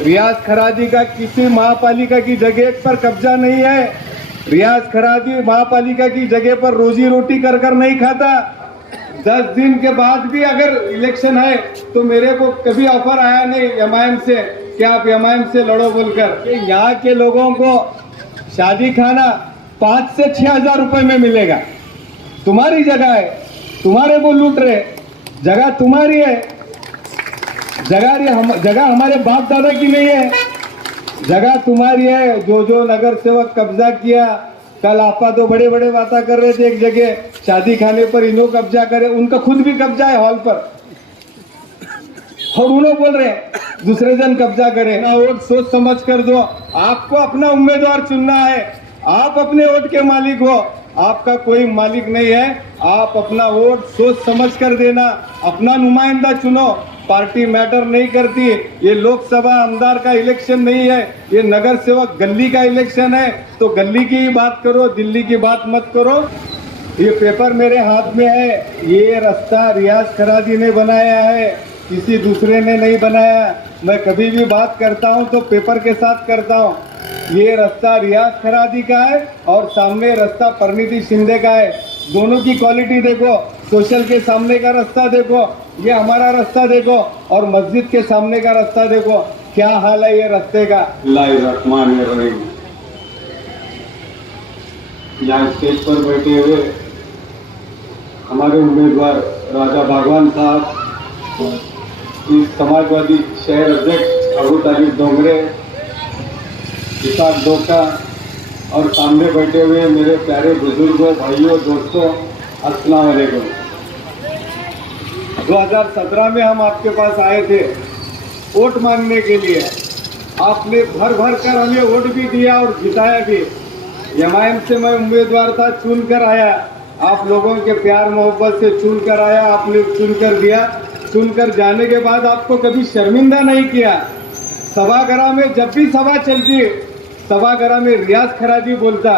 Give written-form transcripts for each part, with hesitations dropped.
रियाज खरादी का किसी महापालिका की जगह पर कब्जा नहीं है। रियाज खरादी महापालिका की जगह पर रोजी रोटी कर कर नहीं खाता। 10 दिन के बाद भी अगर इलेक्शन है तो मेरे को कभी ऑफर आया नहीं एमआईएम से कि आप एमआईएम से लड़ो बोलकर। यहाँ के लोगों को शादी खाना 5 से 6 हजार रुपए में मिलेगा। तुम्हारी जगह है, तुम्हारे को लूट रहे, जगह तुम्हारी है, जगह हमारे बाप दादा की नहीं है, जगह तुम्हारी है। जो नगर सेवक कब्जा किया, कल आपा तो बड़े बड़े बातें कर रहे थे एक जगह शादी खाने पर इन्हों कब्जा करे, उनका खुद भी कब्जा है हॉल पर और उन्होंने बोल रहे हैं दूसरे जन कब्जा करे ना। वोट सोच समझ कर दो। आपको अपना उम्मीदवार चुनना है, आप अपने वोट के मालिक हो, आपका कोई मालिक नहीं है। आप अपना वोट सोच समझ कर देना, अपना नुमाइंदा चुनो। पार्टी मैटर नहीं करती। ये लोकसभा आमदार का इलेक्शन नहीं है, ये नगर सेवक गली का इलेक्शन है। तो गली की ही बात करो, दिल्ली की बात मत करो। ये पेपर मेरे हाथ में है, ये रास्ता रियाज खरादी ने बनाया है, किसी दूसरे ने नहीं बनाया। मैं कभी भी बात करता हूं तो पेपर के साथ करता हूं। ये रास्ता रियाज खरादी का है और सामने रास्ता परिणीति शिंदे का है। दोनों की क्वालिटी देखो, सोशल के सामने का रास्ता देखो, ये हमारा रास्ता देखो, और मस्जिद के सामने का रास्ता देखो, क्या हाल है ये रास्ते का। बिस्मिल्लाहिर्रहमानिर्रहीम। यहाँ स्टेज पर बैठे हुए हमारे उम्मीदवार राजा भागवान साहब, इस समाजवादी शहर अध्यक्ष अबू तालिब डोंगरे, इसाक डोका, और सामने बैठे हुए मेरे प्यारे बुजुर्गों, भाइयों, दोस्तों, अस्सलाम वालेकुम। 2017 में हम आपके पास आए थे वोट मांगने के लिए। आपने भर भर कर हमें वोट भी दिया और जिताया भी। एमआईएम से मैं उम्मीदवार था, चुन कर आया। आप लोगों के प्यार मोहब्बत से चुन कर आया, आपने चुन कर दिया। चुनकर जाने के बाद आपको कभी शर्मिंदा नहीं किया। सभागार में जब भी सभा चलती, सभागार में रियाज खरादी बोलता,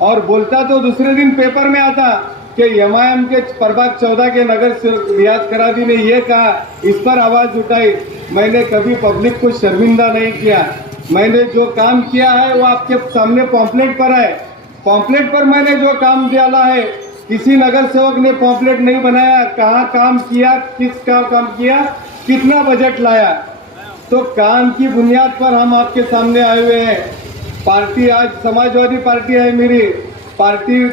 और बोलता तो दूसरे दिन पेपर में आता कि एमआईएम के प्रभाग 14 के नगर से रियाज खरादी ने ये कहा, इस पर आवाज उठाई। मैंने कभी पब्लिक को शर्मिंदा नहीं किया। मैंने जो काम किया है वो आपके सामने पॉम्पलेट पर है। पॉम्पलेट पर मैंने जो काम डाला है, किसी नगर सेवक ने पॉम्पलेट नहीं बनाया। कहाँ काम किया, किसका काम किया, कितना बजट लाया, तो काम की बुनियाद पर हम आपके सामने आए हुए हैं। पार्टी आज समाजवादी पार्टी है मेरी। पार्टी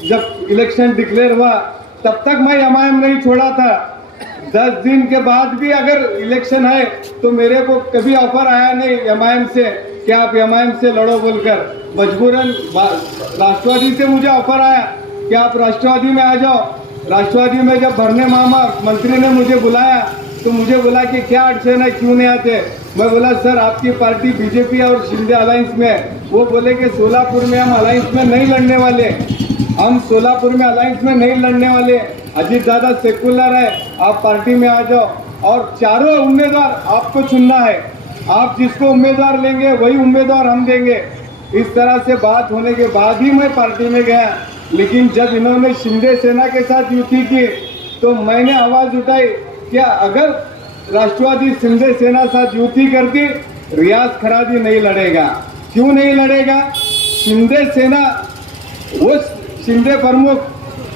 जब इलेक्शन डिक्लेयर हुआ तब तक मैं एमआईएम नहीं छोड़ा था। 10 दिन के बाद भी अगर इलेक्शन है तो मेरे को कभी ऑफर आया नहीं एमआईएम से कि आप एमआईएम से लड़ो बोलकर। मजबूरन राष्ट्रवादी से मुझे ऑफर आया कि आप राष्ट्रवादी में आ जाओ। राष्ट्रवादी में जब भरने मामा मंत्री ने मुझे बुलाया तो मुझे बोला कि क्या अड़चन है, क्यों नहीं आते। मैं बोला सर आपकी पार्टी बीजेपी और शिंदे अलायंस में है। वो बोले कि सोलापुर में हम अलायंस में नहीं लड़ने वाले, हम सोलापुर में अलायंस में नहीं लड़ने वाले। अजीत दादा सेकुलर है, आप पार्टी में आ जाओ, और चारों उम्मीदवार आपको चुनना है। आप जिसको उम्मीदवार लेंगे वही उम्मीदवार हम देंगे। इस तरह से बात होने के बाद ही मैं पार्टी में गया। लेकिन जब इन्होंने शिंदे सेना के साथ युति की तो मैंने आवाज उठाई कि अगर राष्ट्रवादी शिंदे सेना साथ युति करती, रियाज खरादी नहीं लड़ेगा। क्यों नहीं लड़ेगा? शिंदे सेना, वो शिंदे प्रमुख,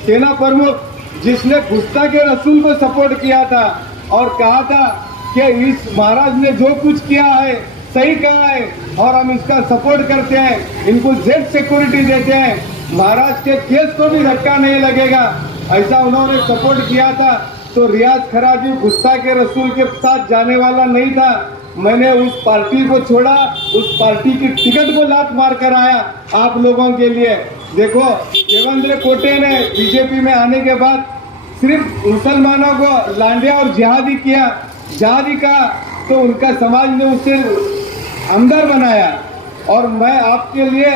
सेना प्रमुख जिसने गुस्ताखे रसूल को सपोर्ट किया था और कहा था कि इस महाराज ने जो कुछ किया है सही कहा है और हम इसका सपोर्ट करते हैं, इनको जेड सिक्योरिटी देते हैं, महाराज के केस को भी धक्का नहीं लगेगा, ऐसा उन्होंने सपोर्ट किया था। तो रियाज खरादी गुस्ताखे रसूल के साथ जाने वाला नहीं था। मैंने उस पार्टी को छोड़ा, उस पार्टी की टिकट को लात मार कर आया आप लोगों के लिए। देखो देवेंद्र कोटे ने बीजेपी में आने के बाद सिर्फ मुसलमानों को लांडिया और जिहादी किया, जिहादी कहा, तो उनका समाज ने उसे अंदर बनाया। और मैं आपके लिए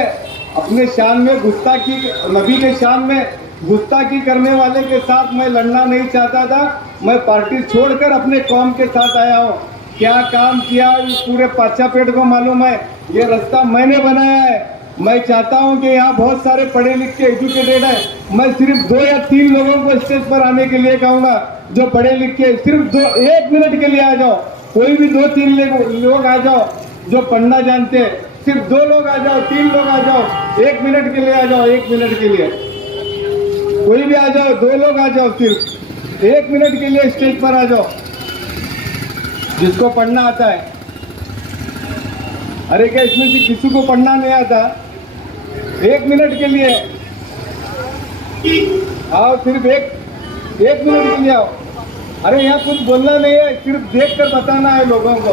अपने शान में गुस्ताखी, नबी के शान में गुस्ताखी करने वाले के साथ मैं लड़ना नहीं चाहता था। मैं पार्टी छोड़कर अपने कौम के साथ आया हूँ। क्या काम किया पूरे पाचा पेट को मालूम है। ये रास्ता मैंने बनाया है। मैं चाहता हूं कि यहाँ बहुत सारे पढ़े लिखे एजुकेटेड है। मैं सिर्फ 2 या 3 लोगों को स्टेज पर आने के लिए कहूँगा जो पढ़े लिखे, सिर्फ 1 मिनट के लिए आ जाओ। कोई भी 2-3 लोग आ जाओ जो पढ़ना जानते हैं, सिर्फ 2 लोग आ जाओ, 3 लोग आ जाओ, 1 मिनट के लिए आ जाओ, 1 मिनट के लिए कोई भी आ जाओ, 2 लोग आ जाओ, सिर्फ 1 मिनट के लिए स्टेज पर आ जाओ जिसको पढ़ना आता है। अरे क्या इसमें से किसी को पढ़ना नहीं आता? 1 मिनट के लिए आओ, सिर्फ एक मिनट के लिए आओ। अरे यहाँ कुछ बोलना नहीं है, सिर्फ देख कर बताना है लोगों को।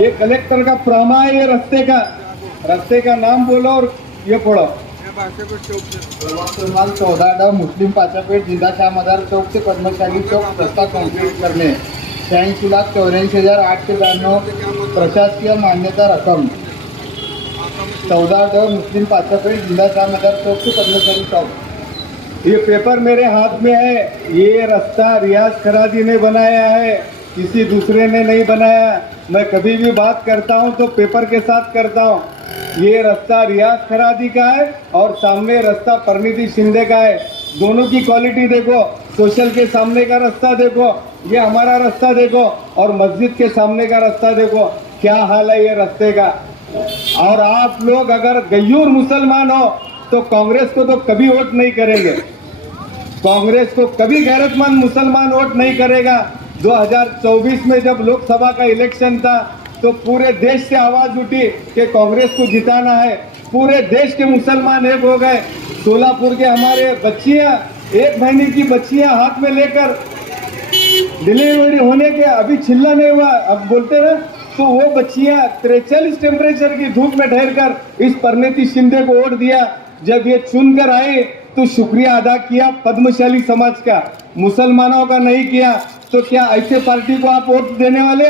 ये कलेक्टर का प्रमा है, ये रास्ते का नाम बोलो और ये पढ़ो। क्रमांक 14 मुस्लिम पाचापेठ जिंदा शाह मदार चौक से पद्मशाली चौक रस्ता कंप्लीट करणे 86,84,892 प्रशासकीय मान्यता रक्कम। 14 मुस्लिम पाचापेठ जिंदा शाह मदार चौक से पद्मशाली चौक। ये पेपर मेरे हाथ में है। ये रास्ता रियाज खरादी ने बनाया है, किसी दूसरे ने नहीं बनाया। मैं कभी भी बात करता हूँ तो पेपर के साथ करता हूँ। ये रास्ता रियाज खरादी का है और सामने रास्ता परिणीति शिंदे का है। दोनों की क्वालिटी देखो, सोशल के सामने का रास्ता देखो, ये हमारा रास्ता देखो, और मस्जिद के सामने का रास्ता देखो, क्या हाल है ये रास्ते का। और आप लोग अगर गयूर मुसलमान हो तो कांग्रेस को तो कभी वोट नहीं करेंगे, कांग्रेस को कभी गैरतमंद मुसलमान वोट नहीं करेगा। 2024 में जब लोकसभा का इलेक्शन था तो पूरे देश से आवाज उठी कि कांग्रेस को जिताना है। पूरे देश के मुसलमान एक हो गए। सोलापुर के हमारे बच्चियां, 1 महीने की बच्चियां हाथ में लेकर डिलीवरी होने के अभी छिल्ला नहीं हुआ, अब बोलते ना, तो वो बच्चियां 43 टेम्परेचर की धूप में ठहर कर इस परिणीति शिंदे को वोट दिया। जब ये चुनकर आए तो शुक्रिया अदा किया पद्मशाली समाज का, मुसलमानों का नहीं किया। तो क्या ऐसे पार्टी को आप वोट देने वाले?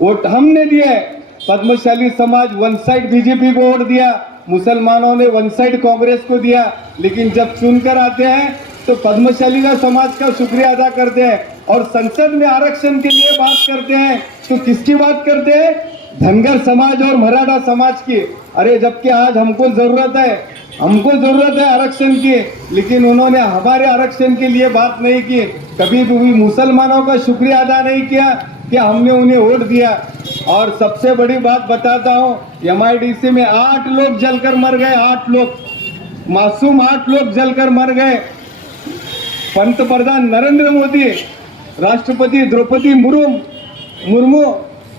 वोट हमने दिए। पद्मशाली समाज वन साइड बीजेपी को वोट दिया, मुसलमानों ने वन साइड कांग्रेस को दिया। लेकिन जब चुनकर आते हैं तो पद्मशाली का समाज का शुक्रिया अदा करते हैं और संसद में आरक्षण के लिए बात करते हैं। तो किसकी बात करते हैं? धनगर समाज और मराठा समाज की। अरे जबकि आज हमको जरूरत है आरक्षण की, लेकिन उन्होंने हमारे आरक्षण के लिए बात नहीं की। कभी भी मुसलमानों का शुक्रिया अदा नहीं किया कि हमने उन्हें वोट दिया। और सबसे बड़ी बात बताता हूँ, MIDC में 8 लोग जलकर मर गए, 8 लोग मासूम, 8 लोग जलकर मर गए। पंतप्रधान नरेंद्र मोदी, राष्ट्रपति द्रौपदी मुर्मू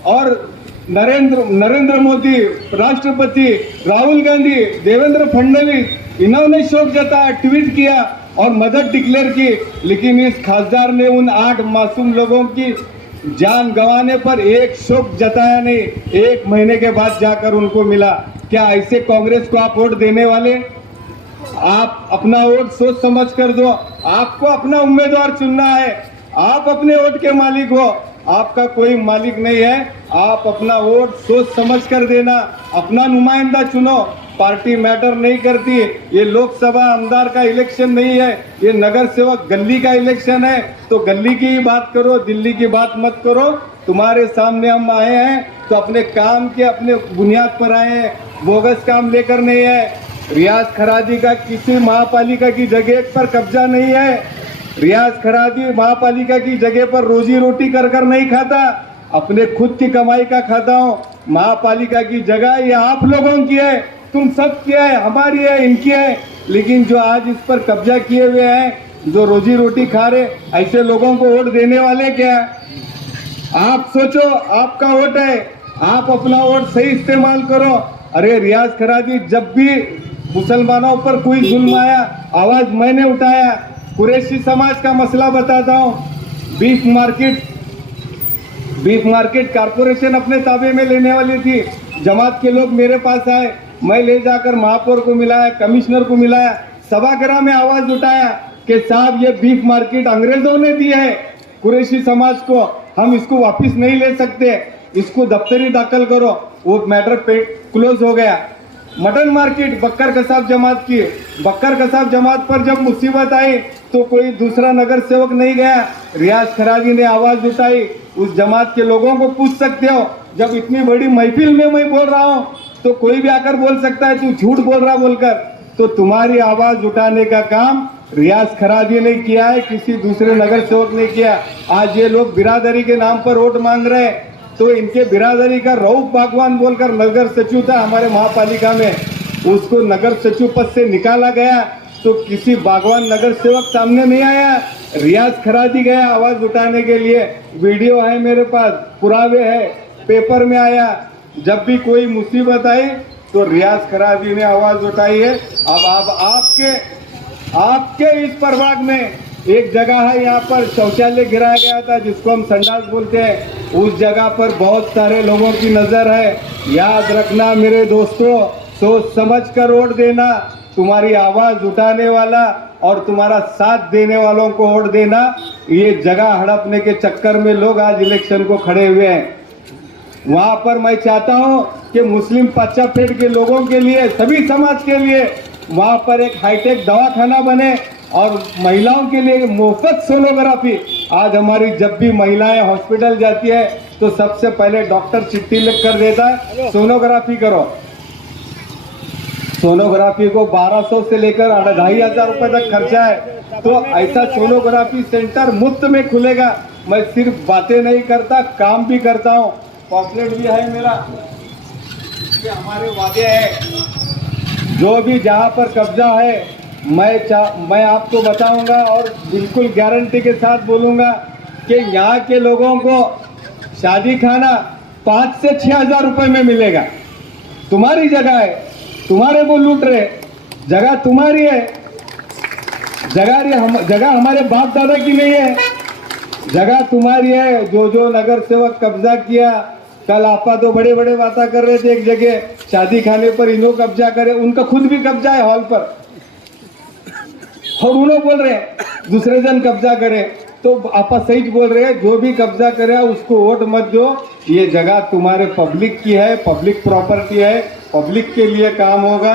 और नरेंद्र मोदी, राष्ट्रपति राहुल गांधी, देवेंद्र फडणवीस, इन्होंने शोक जताया, ट्वीट किया और मदद डिक्लेयर की। लेकिन इस खासदार ने उन 8 मासूम लोगों की जान गंवाने पर एक शोक जताया नहीं। 1 महीने के बाद जाकर उनको मिला। क्या ऐसे कांग्रेस को आप वोट देने वाले? आप अपना वोट सोच समझ कर दो। आपको अपना उम्मीदवार चुनना है, आप अपने वोट के मालिक हो, आपका कोई मालिक नहीं है। आप अपना वोट सोच समझ कर देना, अपना नुमाइंदा चुनो। पार्टी मैटर नहीं करती। ये लोकसभा आमदार का इलेक्शन नहीं है, ये नगर सेवक गली का इलेक्शन है। तो गली की ही बात करो, दिल्ली की बात मत करो। तुम्हारे सामने हम आए हैं तो अपने काम के अपने बुनियाद पर आए हैं, बोगस काम लेकर नहीं है। रियाज खरादी का किसी महापालिका की जगह पर कब्जा नहीं है। रियाज खरादी महापालिका की जगह पर रोजी रोटी कर नहीं खाता, अपने खुद की कमाई का खाता हूँ। महापालिका की जगह ये आप लोगों की है, तुम सब की है, हमारी है, इनकी है। लेकिन जो आज इस पर कब्जा किए हुए हैं, जो रोजी रोटी खा रहे, ऐसे लोगों को वोट देने वाले क्या? आप सोचो, आपका वोट है, आप अपना वोट सही इस्तेमाल करो। अरे रियाज खरादी, जब भी मुसलमानों पर कोई जुल्म आया, आवाज मैंने उठाया। कुरैशी समाज का मसला बताता हूँ। बीफ मार्केट कारपोरेशन अपने ताबे में लेने वाली थी। जमात के लोग मेरे पास आए, मैं ले जाकर महापौर को मिलाया, कमिश्नर को मिलाया, सभागृह में आवाज उठाया कि साहब ये बीफ मार्केट अंग्रेजों ने दी है कुरैशी समाज को, हम इसको वापस नहीं ले सकते, इसको दफ्तरी दाखिल करो। वो मैटर पे क्लोज हो गया। मटन मार्केट बक्कर कसाब जमात की, बक्कर कसाब जमात पर जब मुसीबत आई तो कोई दूसरा नगर सेवक नहीं गया। रियाज खरादी ने आवाज उठाई। उस जमात के लोगों को पूछ सकते हो, जब इतनी बड़ी महफिल में मैं बोल रहा हूँ तो कोई भी आकर बोल सकता है तू झूठ बोल रहा बोलकर। तो तुम्हारी आवाज उठाने का काम रियाज खरादी ने किया है, किसी दूसरे नगर सेवक ने किया। आज ये लोग बिरादरी के नाम पर वोट मांग रहे हैं, तो इनके बिरादरी का रऊफ बागवान बोलकर नगर सचिव था हमारे महापालिका में, उसको नगर सचिव पद से निकाला गया, तो किसी बागवान नगर सेवक सामने नहीं आया। रियाज खरादी गया आवाज उठाने के लिए, वीडियो है मेरे पास, पुरावे है, पेपर में आया। जब भी कोई मुसीबत आई तो रियाज खरादी ने आवाज उठाई है। अब आपके इस प्रभाग में एक जगह है, यहाँ पर शौचालय गिराया गया था जिसको हम संडास बोलते हैं, उस जगह पर बहुत सारे लोगों की नजर है। याद रखना मेरे दोस्तों, सोच समझ कर वोट देना, तुम्हारी आवाज उठाने वाला और तुम्हारा साथ देने वालों को वोट देना। ये जगह हड़पने के चक्कर में लोग आज इलेक्शन को खड़े हुए हैं। वहां पर मैं चाहता हूं कि मुस्लिम पाचापेट के लोगों के लिए, सभी समाज के लिए वहां पर एक हाईटेक दवाखाना बने और महिलाओं के लिए मुफ्त सोनोग्राफी। आज हमारी जब भी महिलाएं हॉस्पिटल जाती है तो सबसे पहले डॉक्टर चिट्ठी लिख कर देता है, सोनोग्राफी करो। सोनोग्राफी को 1200 से लेकर 2500 रुपए तक खर्चा है, तो ऐसा सोनोग्राफी सेंटर मुफ्त में खुलेगा। मैं सिर्फ बातें नहीं करता, काम भी करता हूँ। पॉम्पलेट भी है मेरा, कि हमारे वादे हैं, जो भी जहाँ पर कब्जा है मैं आपको बताऊंगा और बिल्कुल गारंटी के साथ बोलूंगा कि यहाँ के लोगों को शादी खाना 5 से 6 हजार रुपए में मिलेगा। तुम्हारी जगह है, तुम्हारे वो लूट रहे, जगह तुम्हारी है, जगह हमारे बाप दादा की नहीं है, जगह तुम्हारी है। जो नगर सेवक कब्जा किया, कल आपा तो बड़े बड़े बातें कर रहे थे, एक जगह शादी खाने पर इन्हों कब्जा करे, उनका खुद भी कब्जा है हॉल पर, और उन्होंने बोल रहे हैं दूसरे जन कब्जा करे। तो आपा सही बोल रहे हैं, जो भी कब्जा करे उसको वोट मत दो। ये जगह तुम्हारे पब्लिक की है, पब्लिक प्रॉपर्टी है, पब्लिक के लिए काम होगा।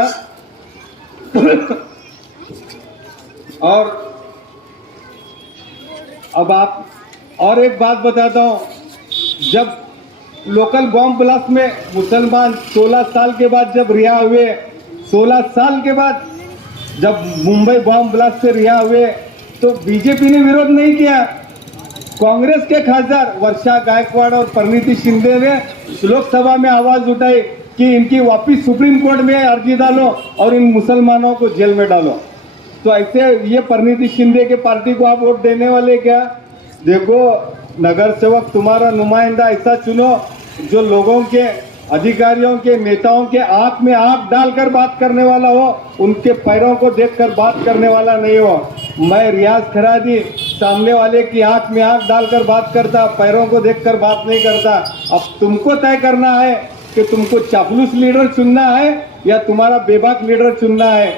और अब आप और एक बात बताता हूं, जब लोकल बॉम्ब ब्लास्ट में मुसलमान 16 साल के बाद जब रिहा हुए, 16 साल के बाद जब मुंबई बॉम्ब ब्लास्ट से रिहा हुए, तो बीजेपी ने विरोध नहीं किया। कांग्रेस के खासदार वर्षा गायकवाड़ और परिणीति शिंदे ने लोकसभा में आवाज उठाई कि इनकी वापिस सुप्रीम कोर्ट में अर्जी डालो और इन मुसलमानों को जेल में डालो। तो ऐसे ये परिणीति शिंदे के पार्टी को आप वोट देने वाले क्या? देखो, नगर सेवक तुम्हारा नुमाइंदा ऐसा चुनो जो लोगों के, अधिकारियों के, नेताओं के आंख में आंख डालकर बात करने वाला हो, उनके पैरों को देखकर बात करने वाला नहीं हो। मैं रियाज खरादी सामने वाले की आंख में आंख डालकर बात करता, पैरों को देखकर बात नहीं करता। अब तुमको तय करना है कि तुमको चापलूस लीडर चुनना है या तुम्हारा बेबाक लीडर चुनना है।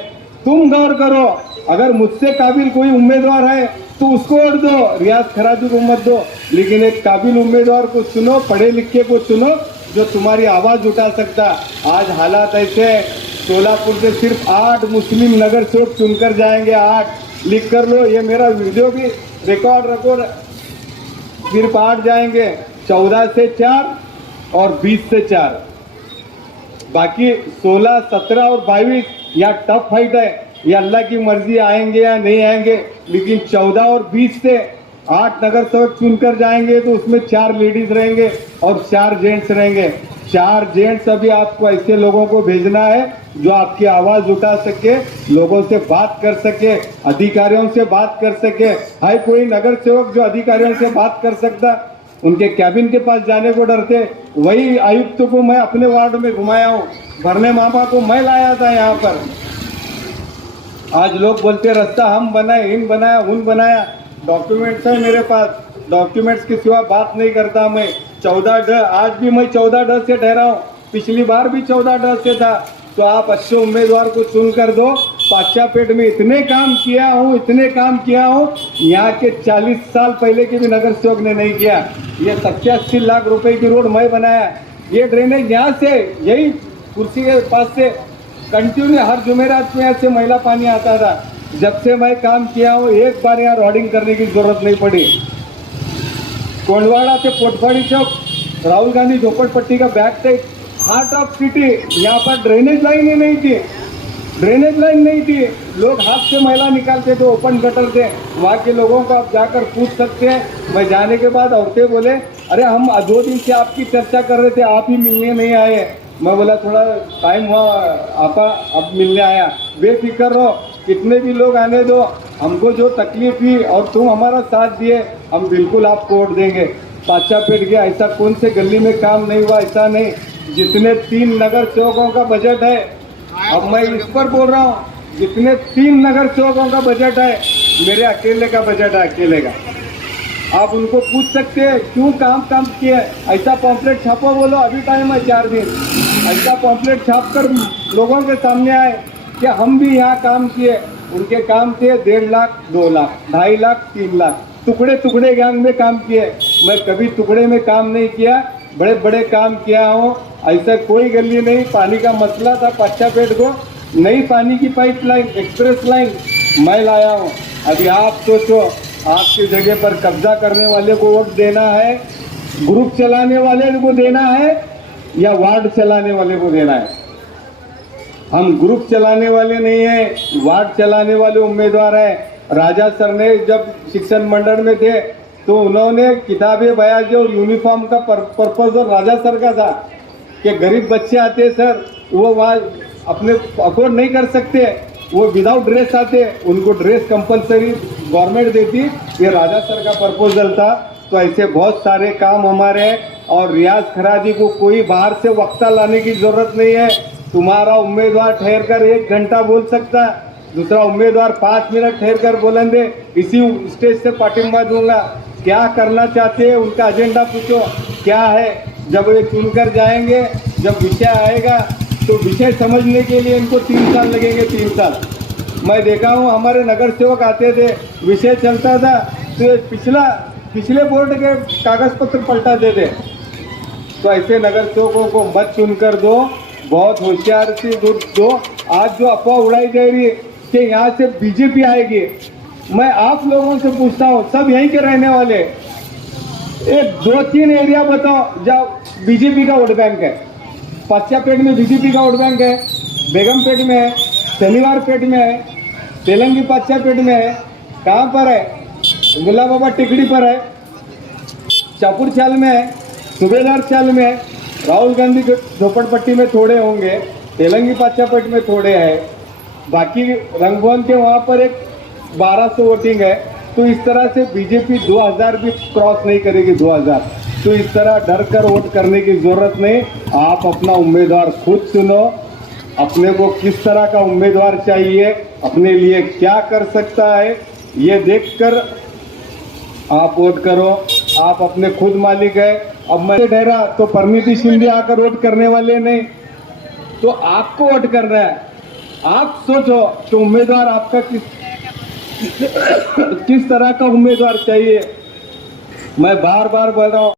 तुम गौर करो, अगर मुझसे काबिल कोई उम्मीदवार है तो उसको वोट दो, रियाज खरादी को मत दो, लेकिन एक काबिल उम्मीदवार को चुनो, पढ़े लिखे को चुनो, जो तुम्हारी आवाज उठा सकता। आज हालात ऐसे, सोलापुर से सिर्फ 8 मुस्लिम नगर सेवक चुनकर जाएंगे, 8 लिख कर लो, ये मेरा वीडियो भी रिकॉर्ड रखो, सिर्फ 8 जाएंगे, 14 से 4 और 20 से 4, बाकी 16, 17 और 22 या टफ फाइट है, ये अल्लाह की मर्जी, आएंगे या नहीं आएंगे। लेकिन 14 और 20 से 8 नगर सेवक चुनकर जाएंगे, तो उसमें 4 लेडीज रहेंगे और 4 जेंट्स रहेंगे। 4 जेंट्स अभी आपको ऐसे लोगों को भेजना है जो आपकी आवाज उठा सके, लोगों से बात कर सके, अधिकारियों से बात कर सके। है कोई नगर सेवक जो अधिकारियों से बात कर सकता? उनके कैबिन के पास जाने को डरते। वही आयुक्त को मैं अपने वार्ड में घुमाया हूँ, भरने मामा को मैं लाया था यहाँ पर। आज लोग बोलते रास्ता हम बनाए, इन बनाया, उन बनाया, डॉक्यूमेंट्स है मेरे पास, डॉक्यूमेंट्स के सिवा बात नहीं करता मैं। 14 आज भी मैं 14 से ठहरा हूँ, पिछली बार भी 14 से था। तो आप अच्छे उम्मीदवार को चुन कर दो। पाचापेट में इतने काम किया हूँ, यहाँ के 40 साल पहले के भी नगर सेवक ने नहीं किया। ये 87 लाख रुपए की रोड मैं बनाया। ये ड्रेनेज यहाँ से, यही कुर्सी के पास से कंटिन्यू हर जुमेरात में ऐसे मैला पानी आता था। जब से मैं काम किया हूँ, एक बार यहाँ रोडिंग करने की जरूरत नहीं पड़ी। कोंडवाड़ा से कोटवाड़ी चौक, राहुल गांधी झोपड़पट्टी का back side, heart of city, यहाँ पर ड्रेनेज लाइन ही नहीं थी। ड्रेनेज लाइन नहीं थी, लोग हाथ से मैला निकालते थे, ओपन गटर थे। वहाँ के लोगों को आप जाकर पूछ सकते हैं। मैं जाने के बाद औरतें बोले, अरे हम 2 दिन से आपकी चर्चा कर रहे थे, आप ही मिलने नहीं आए। मैं बोला थोड़ा टाइम हुआ आपा, अब मिलने आया। बेफिक्र रहो, कितने भी लोग आने दो, हमको जो तकलीफ हुई और तुम हमारा साथ दिए, हम बिल्कुल आपको वोट देंगे। पाचा पेट गया, ऐसा कौन से गली में काम नहीं हुआ, ऐसा नहीं। जितने 3 नगर सेवकों का बजट है, अब मैं इस पर बोल रहा हूँ, जितने 3 नगर सेवकों का बजट है, मेरे अकेले का बजट है, अकेले का। आप उनको पूछ सकते हैं क्यों काम किए। ऐसा पॉम्पलेट छापो, बोलो अभी टाइम है 4 दिन। ऐसा पॉम्पलेट छाप कर लोगों के सामने आए कि हम भी यहाँ काम किए। उनके काम थे 1.5 लाख, 2 लाख, 2.5 लाख, 3 लाख, टुकड़े गैंग में काम किए। मैं कभी टुकड़े में काम नहीं किया, बड़े बड़े काम किया हूँ। ऐसा कोई गली नहीं। पानी का मसला था पाचापेट को, नई पानी की पाइपलाइन, एक्सप्रेस लाइन मैं लाया हूँ। अभी आप सोचो, आपकी जगह पर कब्जा करने वाले को वोट देना है, ग्रुप चलाने वाले को देना है, या वार्ड चलाने वाले को देना है। हम ग्रुप चलाने वाले नहीं हैं, वार्ड चलाने वाले उम्मीदवार हैं। राजा सर ने जब शिक्षण मंडल में थे तो उन्होंने किताबें बयाजी और यूनिफॉर्म का पर्पज और राजा सर का था कि गरीब बच्चे आते सर, वो वहाँ अपने अफोर्ड नहीं कर सकते, वो विदाउट ड्रेस आते, उनको ड्रेस कंपलसरी गवर्नमेंट देती। ये राजा सर का प्रपोजल था। तो ऐसे बहुत सारे काम हमारे हैं। और रियाज खराजी को कोई बाहर से वक्ता लाने की जरूरत नहीं है। तुम्हारा उम्मीदवार ठहर कर 1 घंटा बोल सकता है, दूसरा उम्मीदवार 5 मिनट ठहर कर बोलेंगे, इसी स्टेज से पाटिंबा दूंगा। क्या करना चाहते हैं, उनका एजेंडा पूछो क्या है। जब ये चुनकर जाएंगे, जब विषय आएगा तो विषय समझने के लिए इनको 3 साल लगेंगे, 3 साल। मैं देखा हूँ, हमारे नगर सेवक आते थे, विषय चलता था तो पिछले बोर्ड के कागज पत्र पलटाते थे। तो ऐसे नगर सेवकों को मत चुनकर दो, बहुत होशियार से दो। आज जो अफवाह उड़ाई जा रही है कि यहाँ से बीजेपी आएगी, मैं आप लोगों से पूछता हूँ, सब यहीं के रहने वाले, एक 2-3 एरिया बताओ जहाँ बीजेपी का वोट बैंक है। पाचापेट में बीजेपी का वोट बैंक है, बेगमपेट में है, शनिवार पेट में है, तेलंगी पाचापेट में है, कहाँ पर है, गुला बाबा टिकड़ी पर है, चापुर चाल में है, सुबेदार चाल में है, राहुल गांधी झोपड़पट्टी में थोड़े होंगे, तेलंगी पाचापेट में थोड़े हैं, बाकी रंगभवन के वहाँ पर एक 1200 वोटिंग है। तो इस तरह से बीजेपी 2000 भी क्रॉस नहीं करेगी, 2000। तो इस तरह डर कर वोट करने की जरूरत नहीं। आप अपना उम्मीदवार खुद चुनो, अपने को किस तरह का उम्मीदवार चाहिए, अपने लिए क्या कर सकता है, ये देखकर आप वोट करो। आप अपने खुद मालिक है। अब मैं ठहरा तो परिणीति शिंदे आकर वोट करने वाले नहीं, तो आपको वोट करना है। आप सोचो कि उम्मीदवार आपका किस तरह का उम्मीदवार चाहिए। मैं बार बार बोल रहा हूँ।